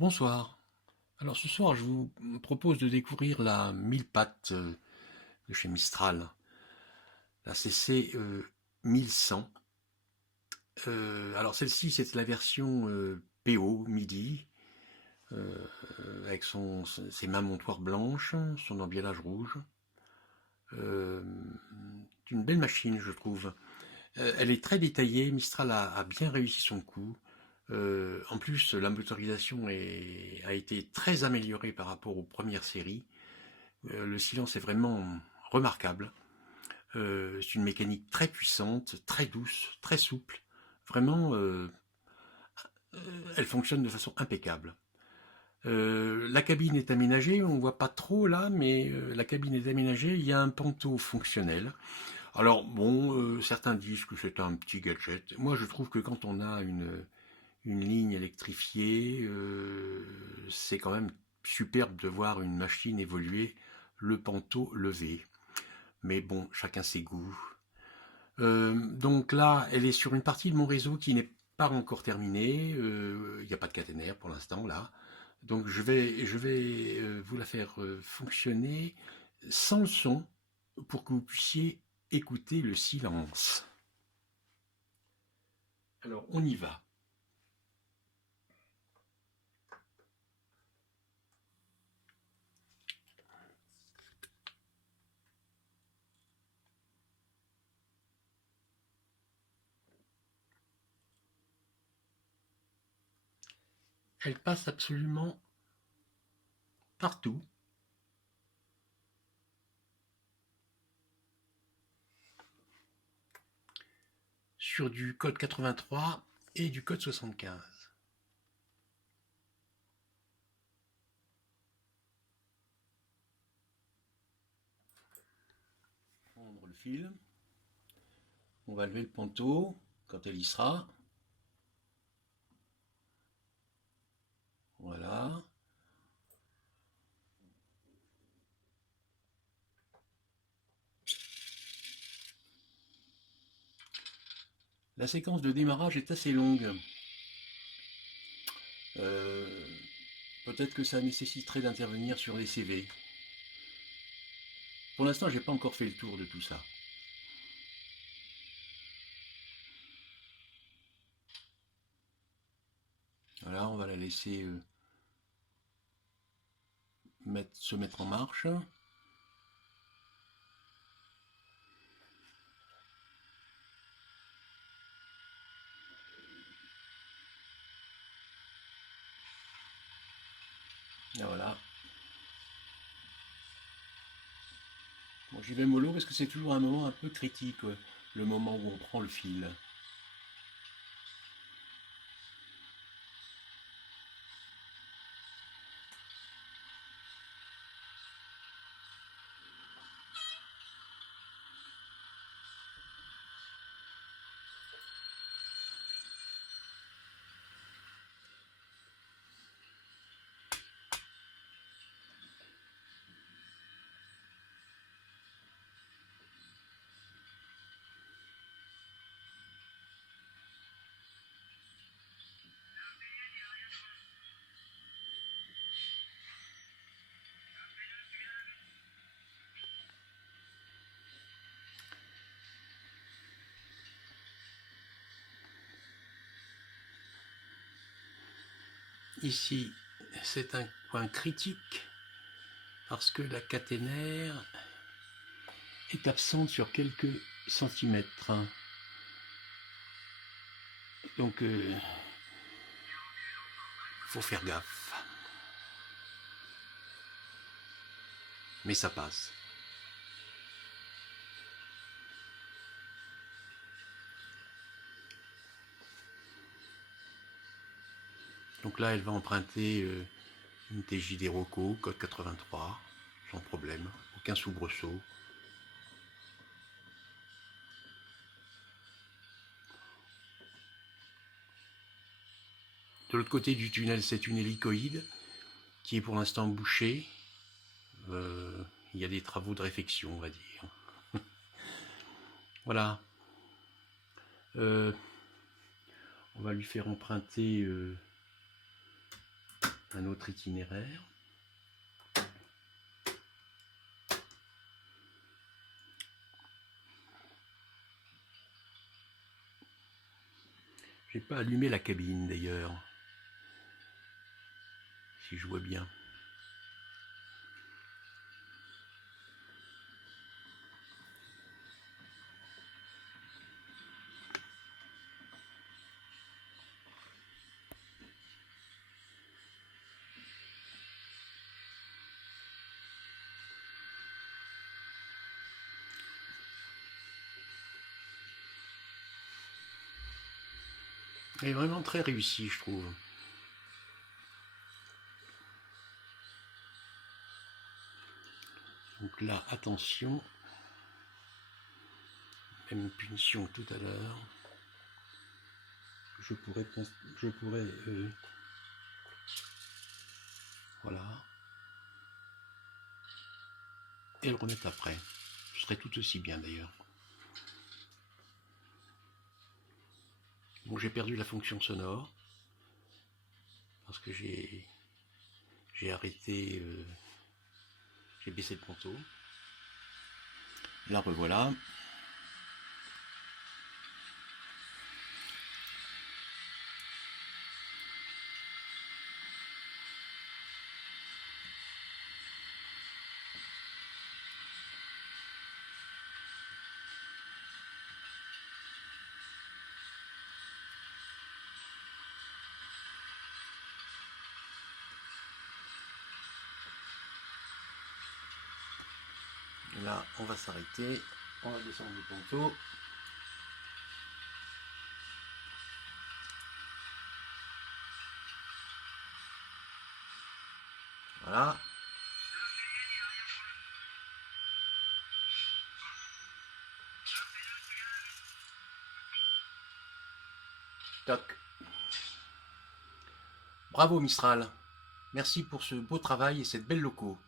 Bonsoir. Alors ce soir, je vous propose de découvrir la 1000 pattes de chez Mistral, la CC 1100. Alors celle-ci, c'est la version PO MIDI, euh, avec ses mains montoirs blanches, son emballage rouge. Euh, c'est une belle machine, je trouve. Elle est très détaillée, Mistral a bien réussi son coup. En plus, la motorisation a été très améliorée par rapport aux premières séries. Le silence est vraiment remarquable. C'est une mécanique très puissante, très douce, très souple. Vraiment, elle fonctionne de façon impeccable. La cabine est aménagée, on ne voit pas trop là, mais la cabine est aménagée. Il y a un panneau fonctionnel. Alors bon, certains disent que c'est un petit gadget. Moi, je trouve que quand on a une ligne électrifiée, c'est quand même superbe de voir une machine évoluer, le panneau levé. Mais bon, chacun ses goûts. Donc là, elle est sur une partie de mon réseau qui n'est pas encore terminée. Il n'y a pas de caténaire pour l'instant là. Donc je vais vous la faire fonctionner sans le son pour que vous puissiez écouter le silence. Alors on y va. Elle passe absolument partout. Sur du code 83 et du code 75. Prendre le fil. On va lever le panneau quand elle y sera. Voilà. La séquence de démarrage est assez longue. Euh, Peut-être que ça nécessiterait d'intervenir sur les CV. Pour l'instant, j'ai pas encore fait le tour de tout ça. Voilà, on va la laisser se mettre en marche. Et voilà. Bon, j'y vais mollo parce que c'est toujours un moment un peu critique, le moment où on prend le fil. Ici, c'est un point critique parce que la caténaire est absente sur quelques centimètres. Donc, faut faire gaffe. Mais ça passe. Donc là, elle va emprunter une TJ Rocco, code 83, sans problème, aucun soubresaut. De l'autre côté du tunnel, c'est une hélicoïde qui est pour l'instant bouchée. Il y a des travaux de réfection, on va dire. Voilà. On va lui faire emprunter un autre itinéraire. J'ai pas allumé la cabine d'ailleurs, si je vois bien. Elle est vraiment très réussi, je trouve. Donc là, attention. Même punition que tout à l'heure. Je pourrais voilà. Et le remettre après. Ce serait tout aussi bien d'ailleurs. Bon, j'ai perdu la fonction sonore. Parce que j'ai arrêté, j'ai baissé le ponto. Là revoilà. Là, on va s'arrêter. On va descendre le ponto. Voilà. Toc. Bravo Mistral. Merci pour ce beau travail et cette belle loco.